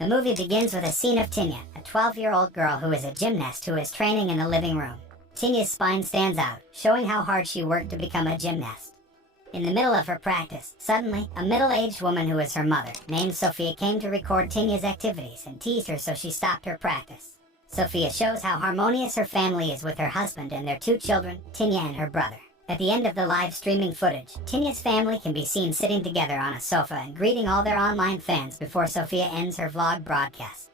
The movie begins with a scene of Tinya, a 12-year-old girl who is a gymnast who is training in the living room. Tinya's spine stands out, showing how hard she worked to become a gymnast. In the middle of her practice, suddenly, a middle-aged woman who is her mother, named Sophia, came to record Tinya's activities and teased her, so she stopped her practice. Sophia shows how harmonious her family is with her husband and their 2 children, Tinya and her brother. At the end of the live streaming footage, Tinya's family can be seen sitting together on a sofa and greeting all their online fans before Sophia ends her vlog broadcast.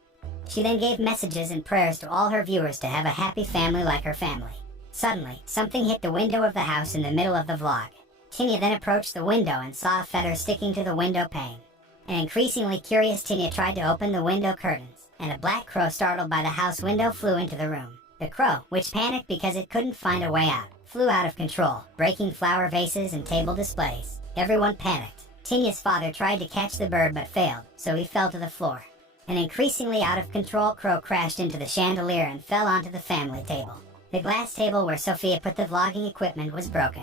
She then gave messages and prayers to all her viewers to have a happy family like her family. Suddenly, something hit the window of the house in the middle of the vlog. Tinya then approached the window and saw a feather sticking to the window pane. An increasingly curious Tinya tried to open the window curtains, and a black crow startled by the house window flew into the room. The crow, which panicked because it couldn't find a way out, flew out of control, breaking flower vases and table displays. Everyone panicked. Tinya's father tried to catch the bird but failed, so he fell to the floor. An increasingly out-of-control crow crashed into the chandelier and fell onto the family table. The glass table where Sophia put the vlogging equipment was broken.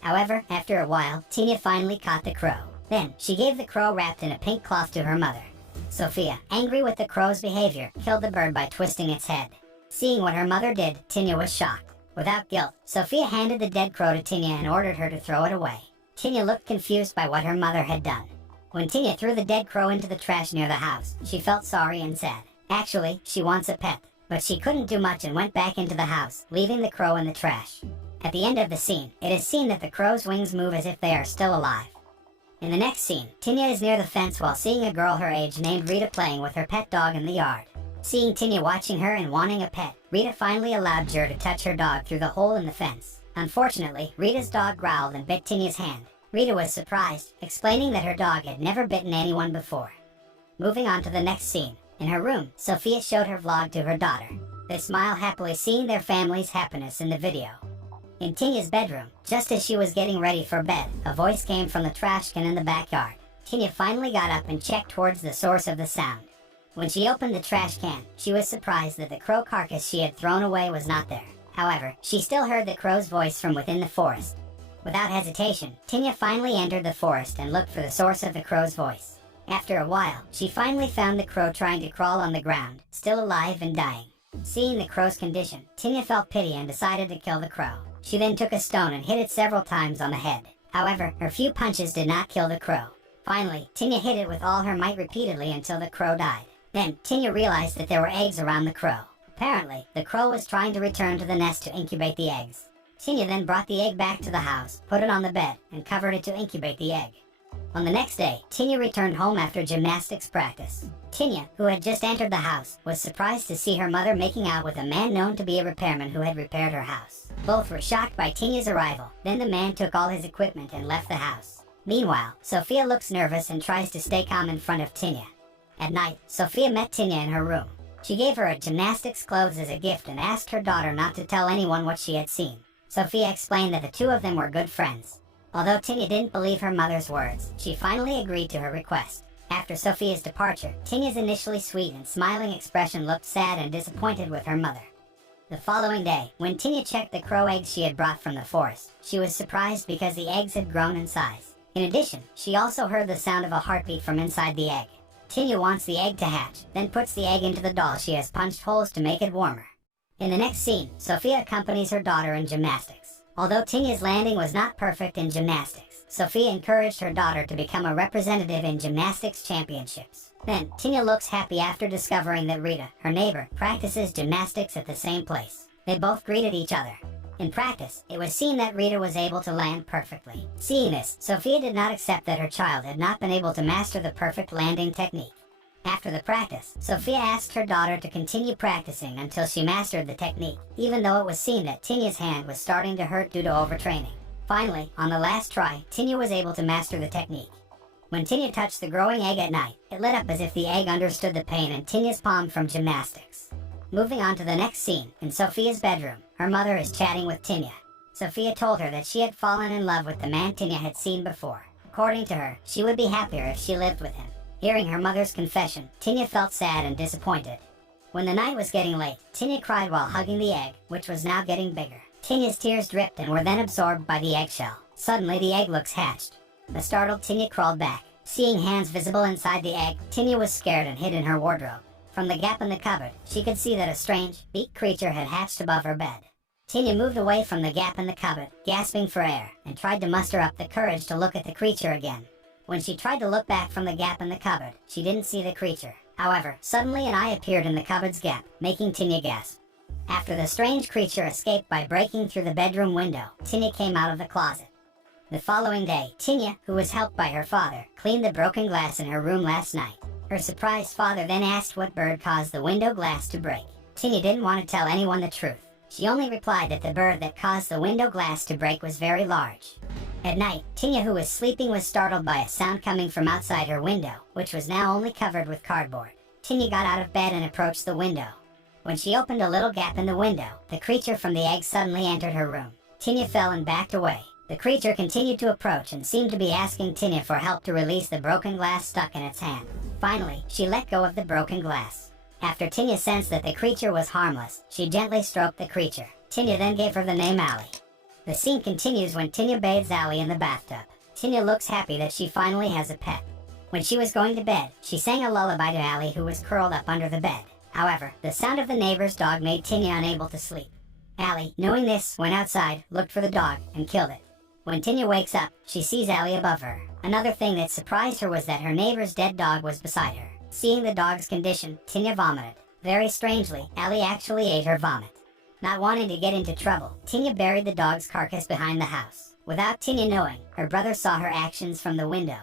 However, after a while, Tinya finally caught the crow. Then, she gave the crow wrapped in a pink cloth to her mother. Sophia, angry with the crow's behavior, killed the bird by twisting its head. Seeing what her mother did, Tinya was shocked. Without guilt, Sophia handed the dead crow to Tinya and ordered her to throw it away. Tinya looked confused by what her mother had done. When Tinya threw the dead crow into the trash near the house, she felt sorry and said, actually, she wants a pet. But she couldn't do much and went back into the house, leaving the crow in the trash. At the end of the scene, it is seen that the crow's wings move as if they are still alive. In the next scene, Tinya is near the fence while seeing a girl her age named Rita playing with her pet dog in the yard. Seeing Tinya watching her and wanting a pet, Rita finally allowed Jer to touch her dog through the hole in the fence. Unfortunately, Rita's dog growled and bit Tinya's hand. Rita was surprised, explaining that her dog had never bitten anyone before. Moving on to the next scene. In her room, Sophia showed her vlog to her daughter. They smile happily seeing their family's happiness in the video. In Tinya's bedroom, just as she was getting ready for bed, a voice came from the trash can in the backyard. Tinya finally got up and checked towards the source of the sound. When she opened the trash can, she was surprised that the crow carcass she had thrown away was not there. However, she still heard the crow's voice from within the forest. Without hesitation, Tinya finally entered the forest and looked for the source of the crow's voice. After a while, she finally found the crow trying to crawl on the ground, still alive and dying. Seeing the crow's condition, Tinya felt pity and decided to kill the crow. She then took a stone and hit it several times on the head. However, her few punches did not kill the crow. Finally, Tinya hit it with all her might repeatedly until the crow died. Then, Tinya realized that there were eggs around the crow. Apparently, the crow was trying to return to the nest to incubate the eggs. Tinya then brought the egg back to the house, put it on the bed, and covered it to incubate the egg. On the next day, Tinya returned home after gymnastics practice. Tinya, who had just entered the house, was surprised to see her mother making out with a man known to be a repairman who had repaired her house. Both were shocked by Tinya's arrival. Then the man took all his equipment and left the house. Meanwhile, Sophia looks nervous and tries to stay calm in front of Tinya. At night, Sophia met Tinya in her room. She gave her a gymnastics clothes as a gift and asked her daughter not to tell anyone what she had seen. Sophia explained that the 2 of them were good friends. Although Tinya didn't believe her mother's words, she finally agreed to her request. After Sophia's departure, Tinya's initially sweet and smiling expression looked sad and disappointed with her mother. The following day, when Tinya checked the crow eggs she had brought from the forest, she was surprised because the eggs had grown in size. In addition, she also heard the sound of a heartbeat from inside the egg. Tinya wants the egg to hatch, then puts the egg into the doll she has punched holes to make it warmer. In the next scene, Sophia accompanies her daughter in gymnastics. Although Tinya's landing was not perfect in gymnastics, Sophia encouraged her daughter to become a representative in gymnastics championships. Then, Tinya looks happy after discovering that Rita, her neighbor, practices gymnastics at the same place. They both greeted each other. In practice, it was seen that Rita was able to land perfectly. Seeing this, Sophia did not accept that her child had not been able to master the perfect landing technique. After the practice, Sophia asked her daughter to continue practicing until she mastered the technique, even though it was seen that Tinya's hand was starting to hurt due to overtraining. Finally, on the last try, Tinya was able to master the technique. When Tinya touched the growing egg at night, it lit up as if the egg understood the pain in Tinya's palm from gymnastics. Moving on to the next scene, in Sophia's bedroom, her mother is chatting with Tinya. Sophia told her that she had fallen in love with the man Tinya had seen before. According to her, she would be happier if she lived with him. Hearing her mother's confession, Tinya felt sad and disappointed. When the night was getting late, Tinya cried while hugging the egg, which was now getting bigger. Tinya's tears dripped and were then absorbed by the eggshell. Suddenly the egg looks hatched. The startled Tinya crawled back. Seeing hands visible inside the egg, Tinia was scared and hid in her wardrobe. From the gap in the cupboard, she could see that a strange, beaked creature had hatched above her bed. Tinia moved away from the gap in the cupboard, gasping for air, and tried to muster up the courage to look at the creature again. When she tried to look back from the gap in the cupboard, she didn't see the creature. However, suddenly an eye appeared in the cupboard's gap, making Tinia gasp. After the strange creature escaped by breaking through the bedroom window, Tinia came out of the closet. The following day, Tinia, who was helped by her father, cleaned the broken glass in her room last night. Her surprised father then asked what bird caused the window glass to break. Tinia didn't want to tell anyone the truth. She only replied that the bird that caused the window glass to break was very large. At night, Tinia, who was sleeping, was startled by a sound coming from outside her window, which was now only covered with cardboard. Tinia got out of bed and approached the window. When she opened a little gap in the window, the creature from the egg suddenly entered her room. Tinia fell and backed away. The creature continued to approach and seemed to be asking Tinia for help to release the broken glass stuck in its hand. Finally, she let go of the broken glass. After Tinia sensed that the creature was harmless, she gently stroked the creature. Tinia then gave her the name Allie. The scene continues when Tinia bathes Allie in the bathtub. Tinia looks happy that she finally has a pet. When she was going to bed, she sang a lullaby to Allie, who was curled up under the bed. However, the sound of the neighbor's dog made Tinia unable to sleep. Allie, knowing this, went outside, looked for the dog, and killed it. When Tinia wakes up, she sees Allie above her. Another thing that surprised her was that her neighbor's dead dog was beside her. Seeing the dog's condition, Tinia vomited. Very strangely, Allie actually ate her vomit. Not wanting to get into trouble, Tinia buried the dog's carcass behind the house. Without Tinia knowing, her brother saw her actions from the window.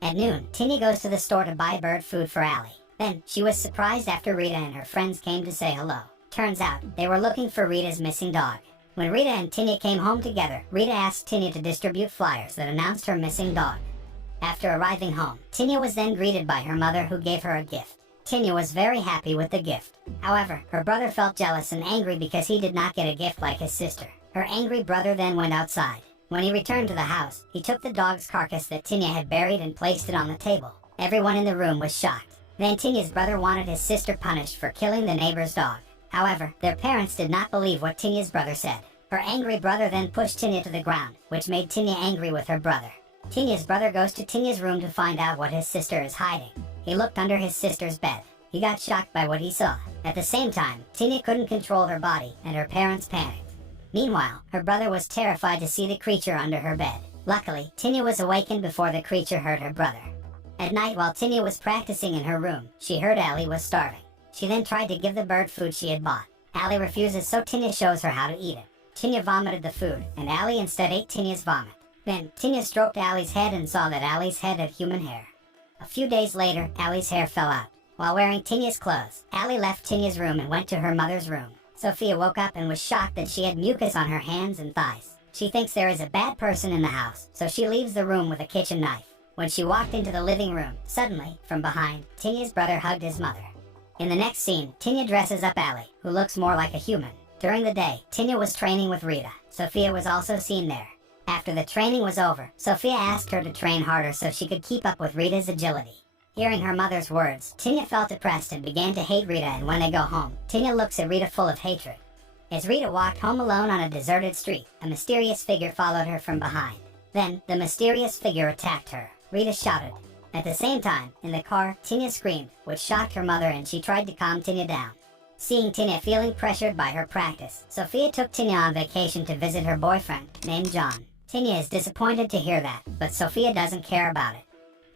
At noon, Tinia goes to the store to buy bird food for Allie. Then, she was surprised after Rita and her friends came to say hello. Turns out, they were looking for Rita's missing dog. When Rita and Tinia came home together, Rita asked Tinia to distribute flyers that announced her missing dog. After arriving home, Tinia was then greeted by her mother, who gave her a gift. Tinia was very happy with the gift. However, her brother felt jealous and angry because he did not get a gift like his sister. Her angry brother then went outside. When he returned to the house, he took the dog's carcass that Tinia had buried and placed it on the table. Everyone in the room was shocked. Then Tinia's brother wanted his sister punished for killing the neighbor's dog. However, their parents did not believe what Tinia's brother said. Her angry brother then pushed Tinia to the ground, which made Tinia angry with her brother. Tinia's brother goes to Tinia's room to find out what his sister is hiding. He looked under his sister's bed. He got shocked by what he saw. At the same time, Tinia couldn't control her body, and her parents panicked. Meanwhile, her brother was terrified to see the creature under her bed. Luckily, Tinia was awakened before the creature hurt her brother. At night, while Tinia was practicing in her room, she heard Allie was starving. She then tried to give the bird food she had bought. Allie refuses, so Tinia shows her how to eat it. Tinia vomited the food, and Allie instead ate Tinia's vomit. Then, Tinia stroked Allie's head and saw that Allie's head had human hair. A few days later, Allie's hair fell out. While wearing Tinia's clothes, Allie left Tinia's room and went to her mother's room. Sophia woke up and was shocked that she had mucus on her hands and thighs. She thinks there is a bad person in the house, so she leaves the room with a kitchen knife. When she walked into the living room, suddenly, from behind, Tinia's brother hugged his mother. In the next scene, Tinia dresses up Allie, who looks more like a human. During the day, Tinia was training with Rita. Sophia was also seen there. After the training was over, Sophia asked her to train harder so she could keep up with Rita's agility. Hearing her mother's words, Tinia felt depressed and began to hate Rita, and when they go home, Tinia looks at Rita full of hatred. As Rita walked home alone on a deserted street, a mysterious figure followed her from behind. Then, the mysterious figure attacked her. Rita shouted. At the same time, in the car, Tinia screamed, which shocked her mother, and she tried to calm Tinia down. Seeing Tinia feeling pressured by her practice, Sophia took Tinia on vacation to visit her boyfriend, named John. Tinia is disappointed to hear that, but Sophia doesn't care about it.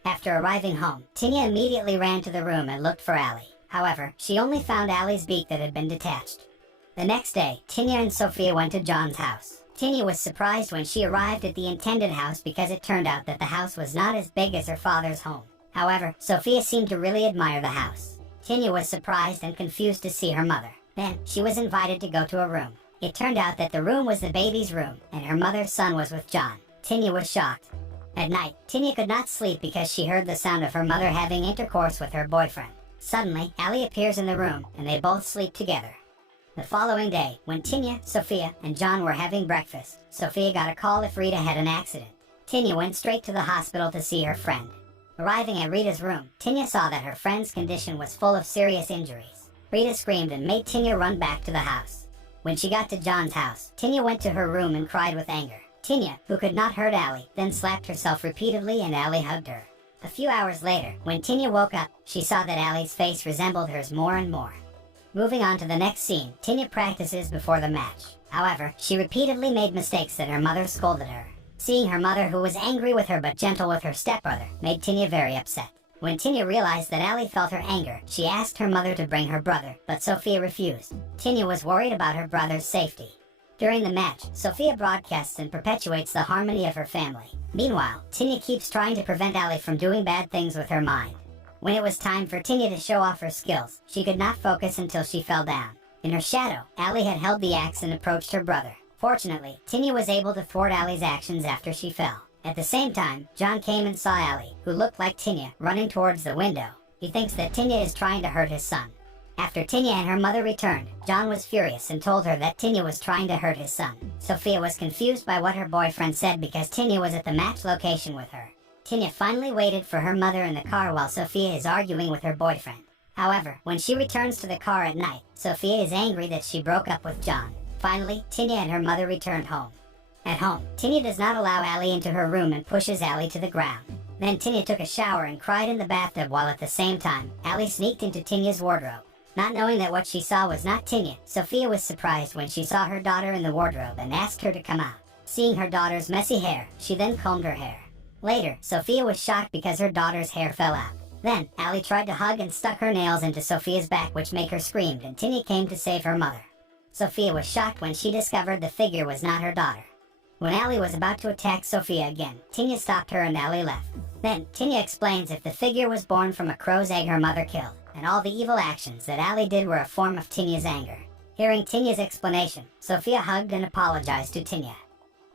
After arriving home, Tinia immediately ran to the room and looked for Allie. However, she only found Allie's beak that had been detached. The next day, Tinia and Sophia went to John's house. Tinia was surprised when she arrived at the intended house because it turned out that the house was not as big as her father's home. However, Sophia seemed to really admire the house. Tinia was surprised and confused to see her mother. Then, she was invited to go to a room. It turned out that the room was the baby's room, and her mother's son was with John. Tinia was shocked. At night, Tinia could not sleep because she heard the sound of her mother having intercourse with her boyfriend. Suddenly, Allie appears in the room, and they both sleep together. The following day, when Tinia, Sophia, and John were having breakfast, Sophia got a call if Rita had an accident. Tinia went straight to the hospital to see her friend. Arriving at Rita's room, Tinia saw that her friend's condition was full of serious injuries. Rita screamed and made Tinia run back to the house. When she got to John's house, Tinia went to her room and cried with anger. Tinia, who could not hurt Allie, then slapped herself repeatedly, and Allie hugged her. A few hours later, when Tinya woke up, she saw that Allie's face resembled hers more and more. Moving on to the next scene, Tinya practices before the match. However, she repeatedly made mistakes that her mother scolded her. Seeing her mother, who was angry with her but gentle with her stepbrother, made Tinya very upset. When Tinya realized that Allie felt her anger, she asked her mother to bring her brother, but Sophia refused. Tinya was worried about her brother's safety. During the match, Sophia broadcasts and perpetuates the harmony of her family. Meanwhile, Tinya keeps trying to prevent Allie from doing bad things with her mind. When it was time for Tinya to show off her skills, she could not focus until she fell down. In her shadow, Allie had held the axe and approached her brother. Fortunately, Tinya was able to thwart Allie's actions after she fell. At the same time, John came and saw Allie, who looked like Tinya, running towards the window. He thinks that Tinya is trying to hurt his son. After Tinya and her mother returned, John was furious and told her that Tinya was trying to hurt his son. Sophia was confused by what her boyfriend said because Tinya was at the match location with her. Tinya finally waited for her mother in the car while Sophia is arguing with her boyfriend. However, when she returns to the car at night, Sophia is angry that she broke up with John. Finally, Tinya and her mother returned home. At home, Tinya does not allow Allie into her room and pushes Allie to the ground. Then Tinya took a shower and cried in the bathtub while at the same time, Allie sneaked into Tinya's wardrobe. Not knowing that what she saw was not Tinya, Sophia was surprised when she saw her daughter in the wardrobe and asked her to come out. Seeing her daughter's messy hair, she then combed her hair. Later, Sophia was shocked because her daughter's hair fell out. Then, Allie tried to hug and stuck her nails into Sophia's back, which made her scream, and Tinya came to save her mother. Sophia was shocked when she discovered the figure was not her daughter. When Allie was about to attack Sophia again, Tinya stopped her and Allie left. Then, Tinya explains if the figure was born from a crow's egg her mother killed, and all the evil actions that Allie did were a form of Tinya's anger. Hearing Tinya's explanation, Sophia hugged and apologized to Tinya.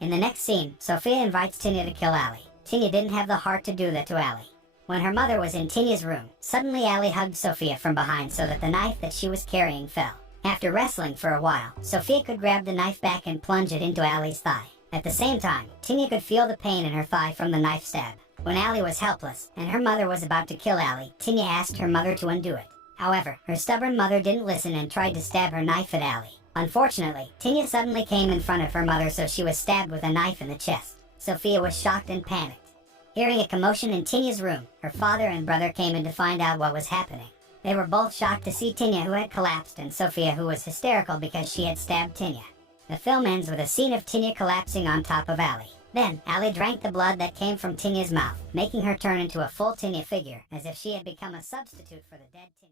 In the next scene, Sophia invites Tinya to kill Allie. Tinya didn't have the heart to do that to Allie. When her mother was in Tinya's room, suddenly Allie hugged Sophia from behind so that the knife that she was carrying fell. After wrestling for a while, Sophia could grab the knife back and plunge it into Allie's thigh. At the same time, Tinya could feel the pain in her thigh from the knife stab. When Allie was helpless, and her mother was about to kill Allie, Tinya asked her mother to undo it. However, her stubborn mother didn't listen and tried to stab her knife at Allie. Unfortunately, Tinya suddenly came in front of her mother, so she was stabbed with a knife in the chest. Sophia was shocked and panicked. Hearing a commotion in Tinya's room, her father and brother came in to find out what was happening. They were both shocked to see Tinya, who had collapsed, and Sophia, who was hysterical because she had stabbed Tinya. The film ends with a scene of Tinya collapsing on top of Allie. Then, Allie drank the blood that came from Tinya's mouth, making her turn into a full Tinya figure, as if she had become a substitute for the dead Tinya.